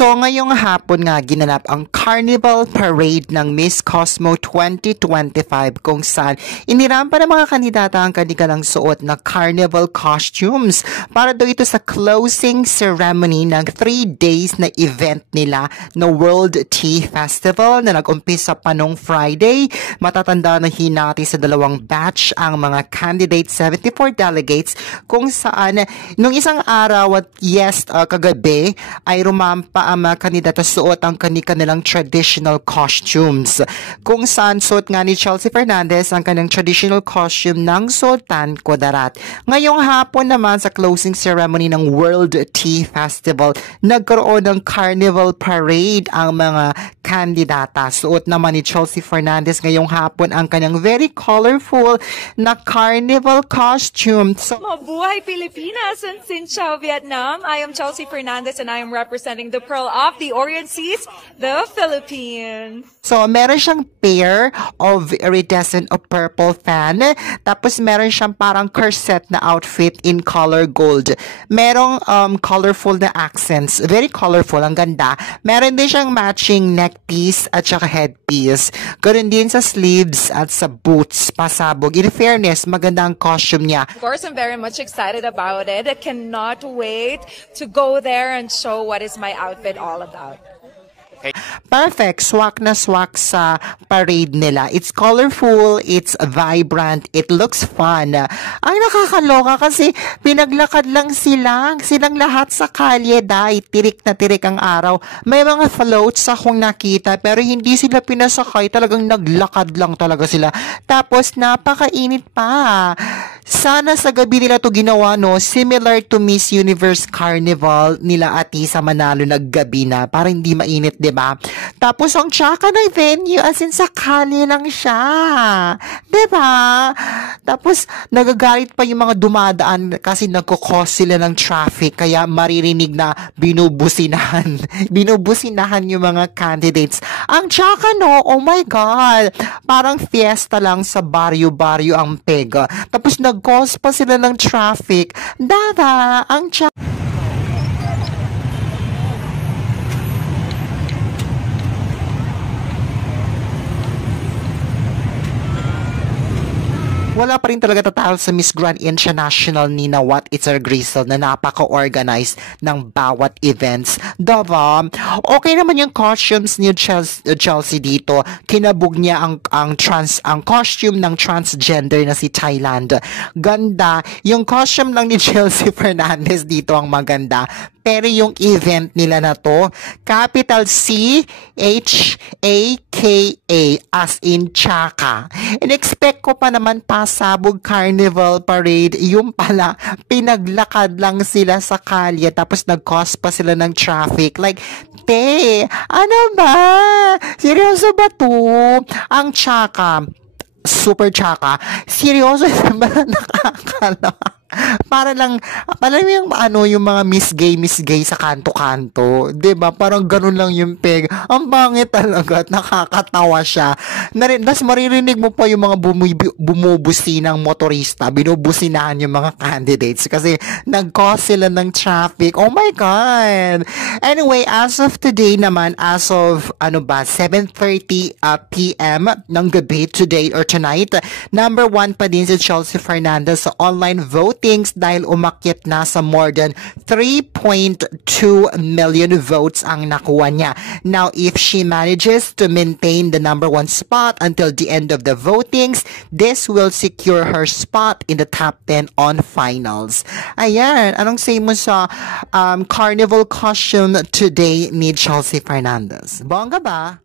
So ngayong hapon nga ginanap ang Carnival Parade ng Miss Cosmo 2025 kung saan inirampa ng mga kandidata ang kanilang suot na carnival costumes para daw ito sa closing ceremony ng 3 days na event nila na World Tea Festival na nag-umpisa pa nung Friday. Matatanda na hinati sa dalawang batch ang mga candidates, 74 delegates, kung saan nung isang araw at kagabi ay rumampa ang mga kandidata suot ang kanilang traditional costumes. Kung saan suot nga ni Chelsea Fernandez ang kanyang traditional costume ng Sultan Kudarat. Ngayong hapon naman sa closing ceremony ng World Tea Festival, nagkaroon ng Carnival Parade ang mga kandidata. Suot naman ni Chelsea Fernandez ngayong hapon ang kanyang very colorful na carnival costume. So, Mabuhay Pilipinas and Xin Chao Vietnam. I am Chelsea Fernandez and I am representing the Pearl of the Orient Seas, the Philippines. So, meron siyang pair of iridescent of purple fan. Tapos, meron siyang parang corset na outfit in color gold. Merong colorful na accents. Very colorful. Ang ganda. Meron din siyang matching neck piece at saka headpiece. Ganoon din sa sleeves at sa boots. Pasabog. In fairness, maganda ang costume niya. Of course, I'm very much excited about it. I cannot wait to go there and show what is my outfit all about. Perfect. Swak na swak sa parade nila. It's colorful, it's vibrant, it looks fun. Ang nakakaloka kasi pinaglakad lang silang lahat sa kalye dahil tirik na tirik ang araw. May mga floats akong nakita pero hindi sila pinasakay. Talagang naglakad lang talaga sila. Tapos napakainit pa. Sana sa gabi nila to ginawa, no? Similar to Miss Universe Carnival nila Atisa Manalo naggabi na para hindi mainit, diba? Tapos ang tsaka ng venue as in sa kali lang siya. Diba? Tapos nagagalit pa yung mga dumadaan kasi nagkukos sila ng traffic kaya maririnig na binubusinahan. Binubusinahan yung mga candidates. Ang tsaka, no? Oh my God! Parang fiesta lang sa baryo-baryo ang pega. Tapos nag-cause pa sila ng traffic. Dada, ang wala pa rin talaga tatalo sa Miss Grand International ni Nawat Itzar Grisel na napaka-organized ng bawat events. Diba? Okay naman yung costumes ni Chelsea dito. Kinabog niya ang costume ng transgender na si Thailand. Ganda. Yung costume lang ni Chelsea Fernandez dito ang maganda. Pero yung event nila na to, capital C-H-A-K-A as in Chaka. In-expect ko pa naman pasabog Carnival Parade. Yung pala, pinaglakad lang sila sa kalye tapos nag-cause pa sila ng traffic. Like, te, ano ba? Seryoso ba to? Ang Chaka, super Chaka, seryoso ba nakakalawa? Para lang yung yung mga Miss Gay sa kanto-kanto. 'Di ba? Parang ganun lang yung peg. Ang pangit talaga at nakakatawa siya. Das maririnig mo pa yung mga bumubusinang motorista, binubusinahan yung mga candidates kasi nag-cause sila ng traffic. Oh my God! Anyway, as of today naman, as of 7:30 PM ng gabi today or tonight, number 1 pa din si Chelsea Fernandez sa online votings dahil umakyat na sa more than 3.2 million votes ang nakuha niya. Now, if she manages to maintain the number 1 spot until the end of the votings, this will secure her spot in the top 10 on finals. Ayan, anong say mo sa carnival costume today ni Chelsea Fernandez? Bongga ba?